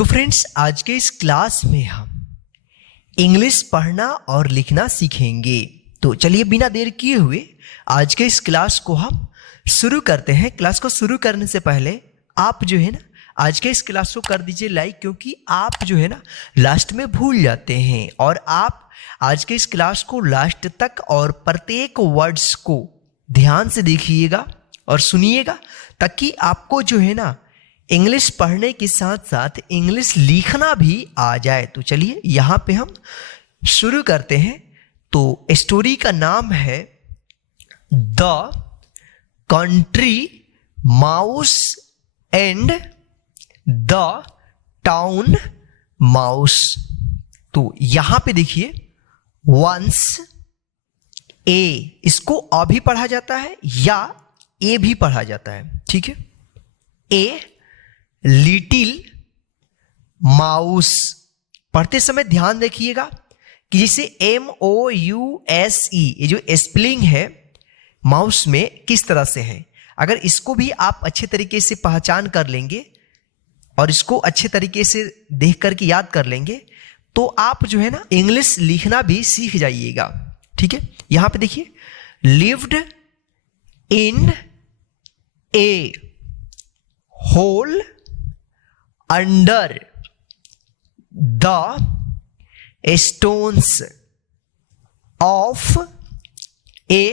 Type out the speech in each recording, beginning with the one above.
तो फ्रेंड्स, आज के इस क्लास में हम इंग्लिश पढ़ना और लिखना सीखेंगे। तो चलिए बिना देर किए हुए आज के इस क्लास को हम शुरू करते हैं। क्लास को शुरू करने से पहले आप जो है ना आज के इस क्लास को कर दीजिए लाइक, क्योंकि आप जो है ना लास्ट में भूल जाते हैं। और आप आज के इस क्लास को लास्ट तक और प्रत्येक वर्ड्स को ध्यान से देखिएगा और सुनिएगा, ताकि आपको जो है ना इंग्लिश पढ़ने के साथ साथ इंग्लिश लिखना भी आ जाए। तो चलिए यहाँ पे हम शुरू करते हैं। तो स्टोरी का नाम है the country mouse and the town mouse. तो यहाँ पे देखिए वंस ए, इसको अ भी पढ़ा जाता है या ए भी पढ़ा जाता है, ठीक है। ए लिटिल माउस पढ़ते समय ध्यान देखिएगा कि जैसे MOUSE ये जो स्पेलिंग है माउस में किस तरह से है। अगर इसको भी आप अच्छे तरीके से पहचान कर लेंगे और इसको अच्छे तरीके से देख करके याद कर लेंगे तो आप जो है ना इंग्लिश लिखना भी सीख जाइएगा, ठीक है। यहां पे देखिए lived in a hole under the stones of a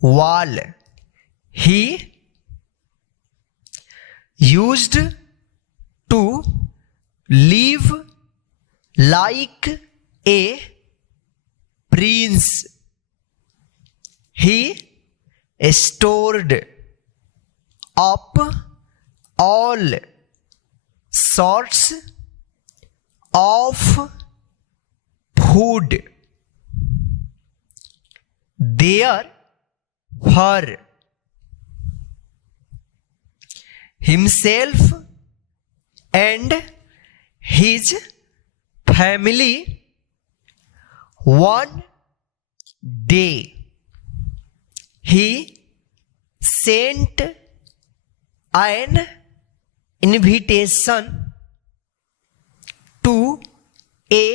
wall he used to live like a prince. He stored up all sorts of food there for himself and his family. One day he sent an invitation to a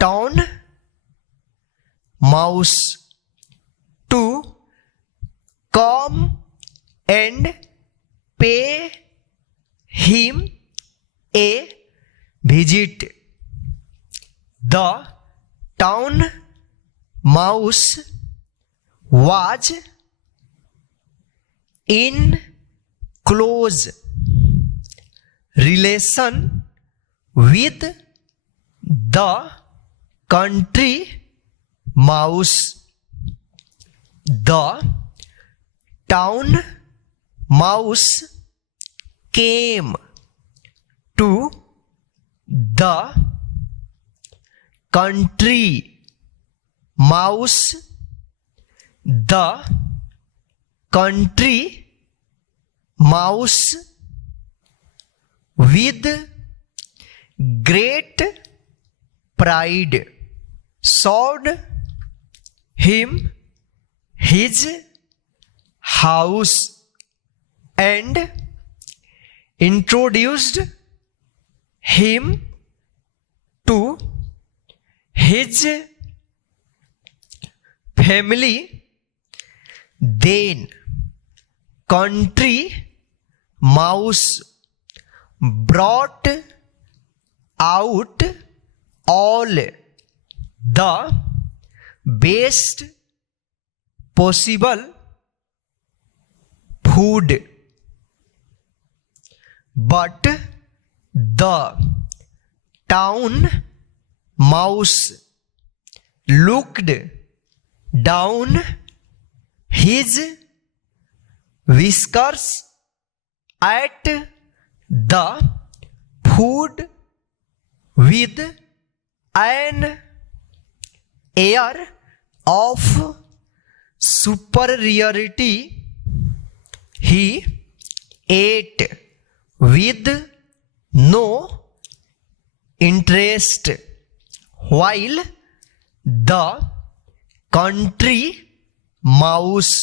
town mouse to come and pay him a visit. The town mouse was in close relation with the country mouse. The town mouse came to the country mouse. The country mouse with great pride showed him his house and introduced him to his family. Then country mouse brought out all the best possible food, but the town mouse looked down his whiskers at the food with an air of superiority. He ate with no interest, while the country mouse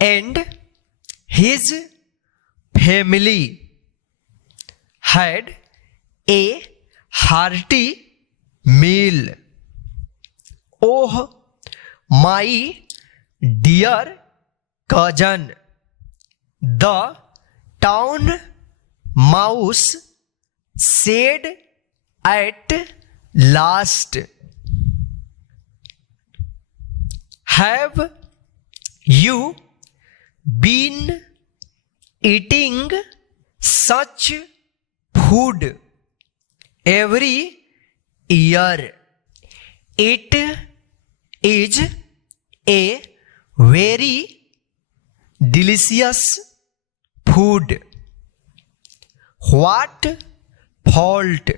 and his family had a hearty meal. Oh, my dear cousin, the town mouse said at last. Have you been eating such food every year? It is a very delicious food. What fault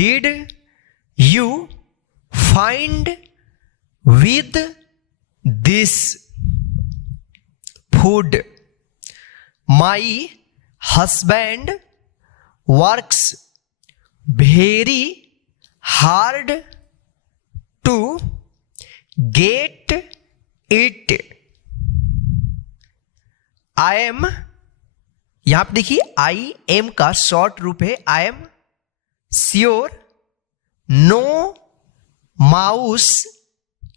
did you find with this food? My husband works very hard to get it. I am, यहां पर देखिए I am का short रूप है I am sure no mouse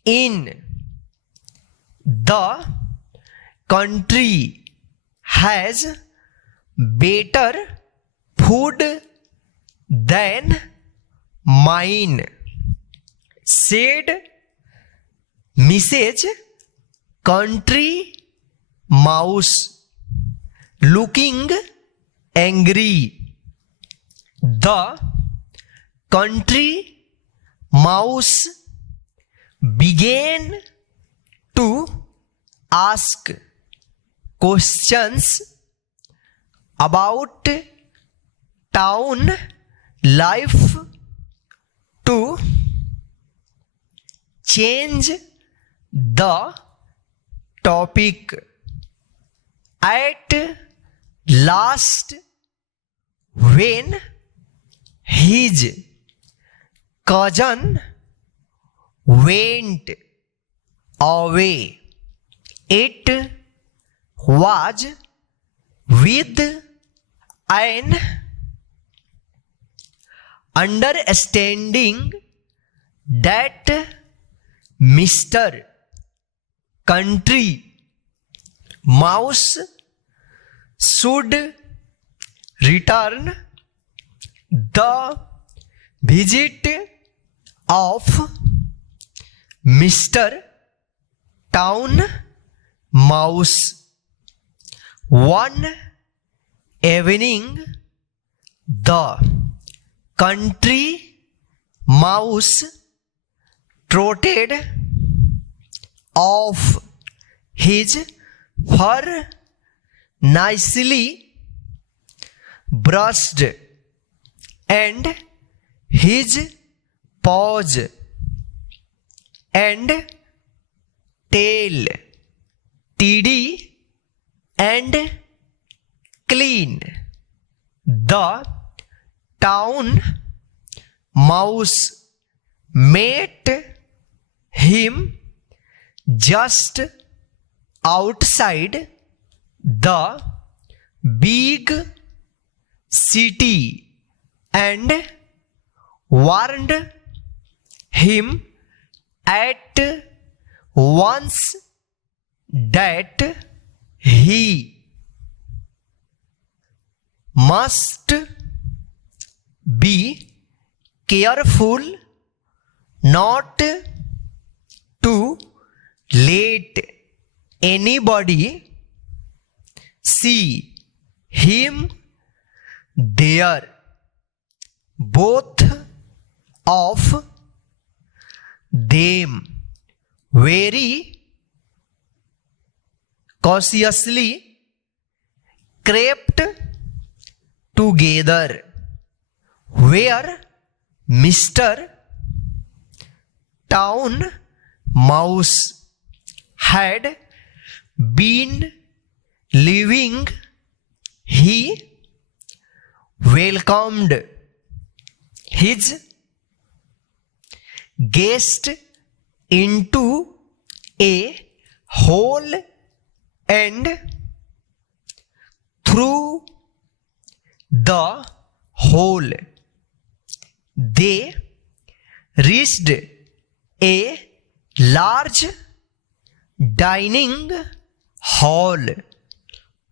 in the country has better food than mine, said Mrs. Country Mouse, looking angry. The country mouse began to ask questions about town life to change the topic. At last, when his cousin went away, it was with an understanding that Mr. Country Mouse should return the visit of Mr. Town Mouse. One evening, the country mouse trotted off, his fur nicely brushed and his paws and tail tidy and clean. The town mouse met him just outside the big city and warned him at once that he must be careful not to let anybody see him there. Both of them very cautiously crept together where Mr. Town Mouse had been living. He welcomed his guest into a hole and threw the hole. They reached a large dining hall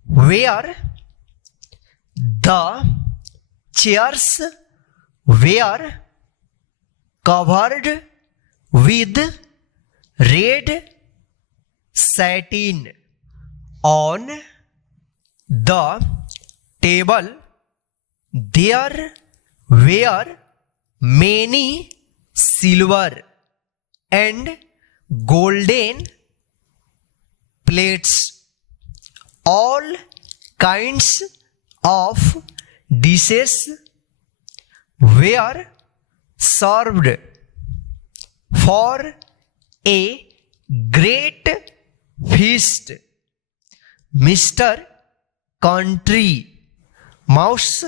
where the chairs were covered with red satin. On the table there were many silver and golden plates. All kinds of dishes were served for a great feast. Mr. Country Mouse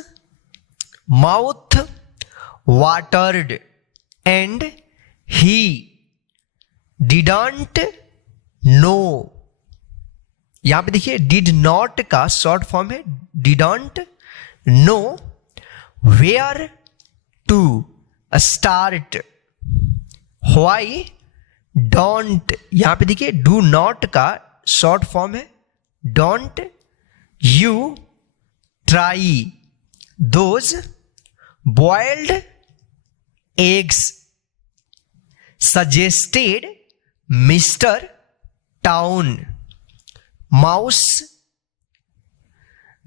mouth watered and he didn't know. यहां पे देखिए did not का short form है didn't know where to start. why don't, यहां पे देखिए do not का short form है don't you try those boiled eggs, suggested Mr. Town Mouse.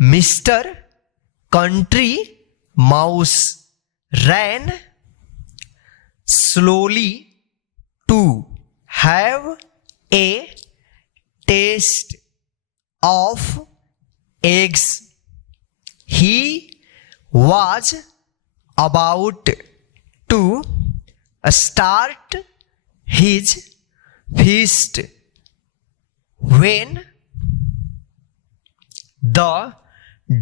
Mr. Country Mouse ran slowly to have a taste of eggs. He was about to start his feast when the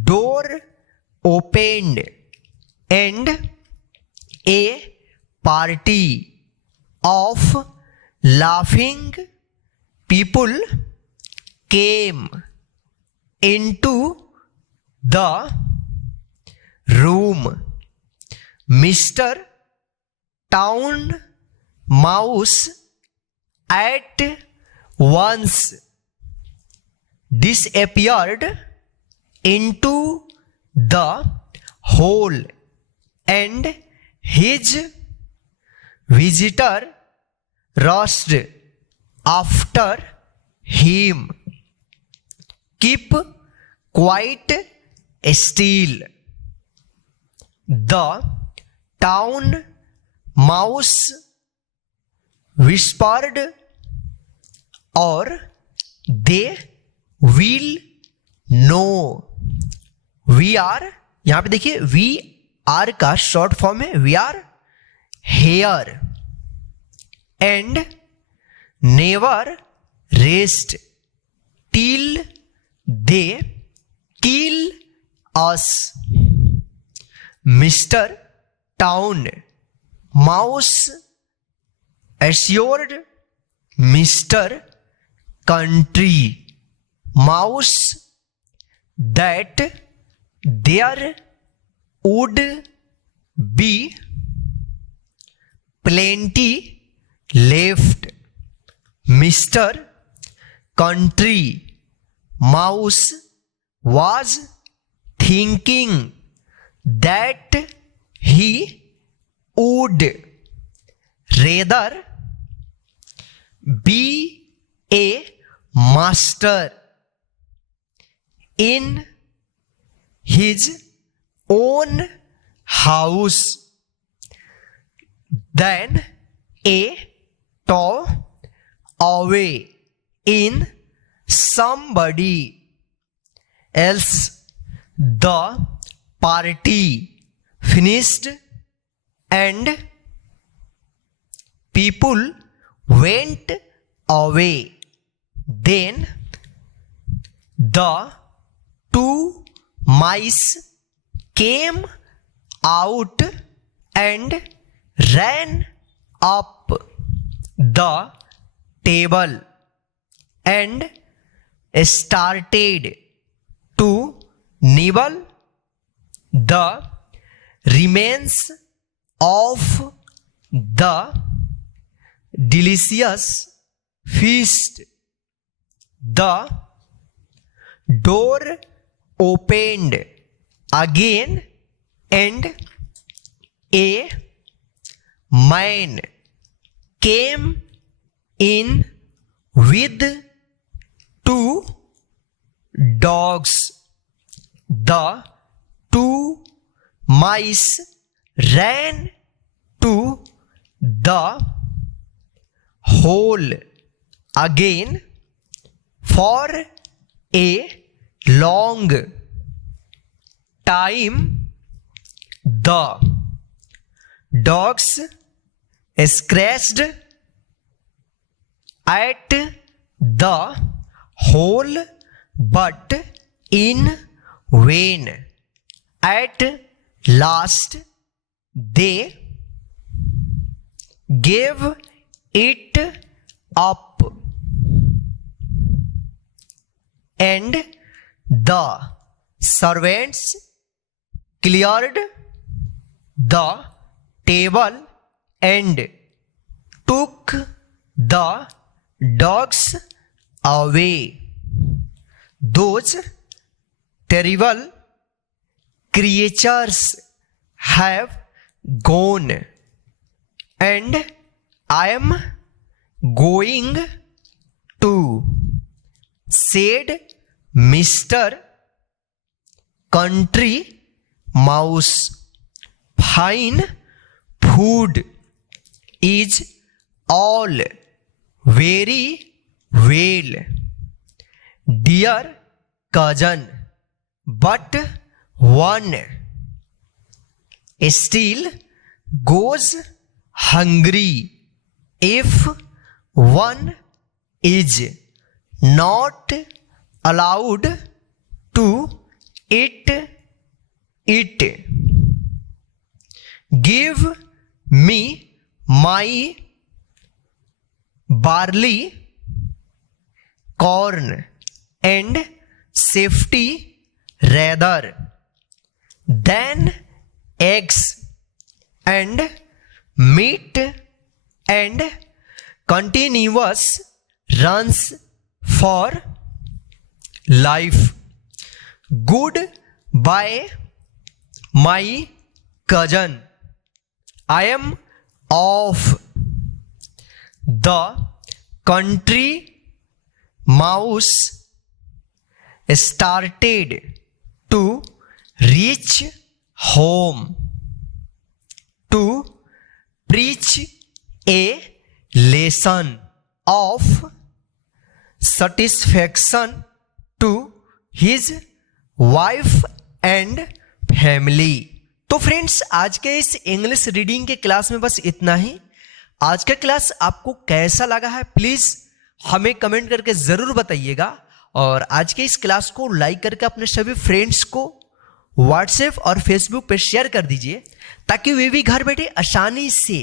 door opened and a party of laughing people came into the room. Mr. Town Mouse at once disappeared into the hole and his visitor rushed after him. Keep quite still. The town mouse whispered, or they will know. We are, यहां पे देखिए we are का short form है we are here and never rest till they kill us. Mr. Town Mouse assured Mr. Country Mouse that there would be plenty left. Mr. Country Mouse was thinking that he would rather be a master in his own house than a tow away in somebody else. The party finished and people went away. Then the two mice came out and ran up the table and started to nibble the remains of the delicious feast. The door opened again and a man came in with two dogs. The two mice ran to the hole again for a long time. The dogs scratched at the hole, but in vain. At last, they gave it up, and the servants cleared the table and took the dogs away. Those terrible creatures have gone, and I am going to, said Mr. Country Mouse. Fine food is all very well, dear cousin, but one still goes hungry if one is not allowed to eat it. Give me my barley, corn, and safety rather than eggs and meat and continuous runs for life. Goodbye, my cousin. I am off. The country mouse started to reach home to preach a lesson of satisfaction to his wife and family. तो friends, आज के इस English reading के class में बस इतना ही। आज का क्लास आपको कैसा लगा है प्लीज हमें कमेंट करके जरूर बताइएगा, और आज के इस क्लास को लाइक करके अपने सभी फ्रेंड्स को व्हाट्सएप और फेसबुक पर शेयर कर दीजिए, ताकि वे भी घर बैठे आसानी से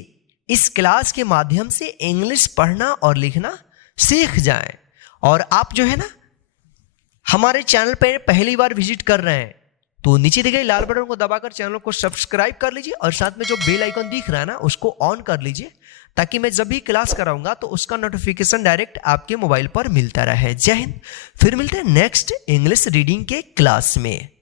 इस क्लास के माध्यम से इंग्लिश पढ़ना और लिखना सीख जाएं। और आप जो है ना हमारे चैनल पर पहली बार विजिट कर रहे हैं तो नीचे दिए गए लाल बटन को दबाकर चैनल को सब्सक्राइब कर लीजिए, और साथ में जो बेल आइकन दिख रहा है ना उसको ऑन कर लीजिए, ताकि मैं जब भी क्लास कराऊंगा तो उसका नोटिफिकेशन डायरेक्ट आपके मोबाइल पर मिलता रहे। जय हिंद। फिर मिलते हैं नेक्स्ट इंग्लिश रीडिंग के क्लास में।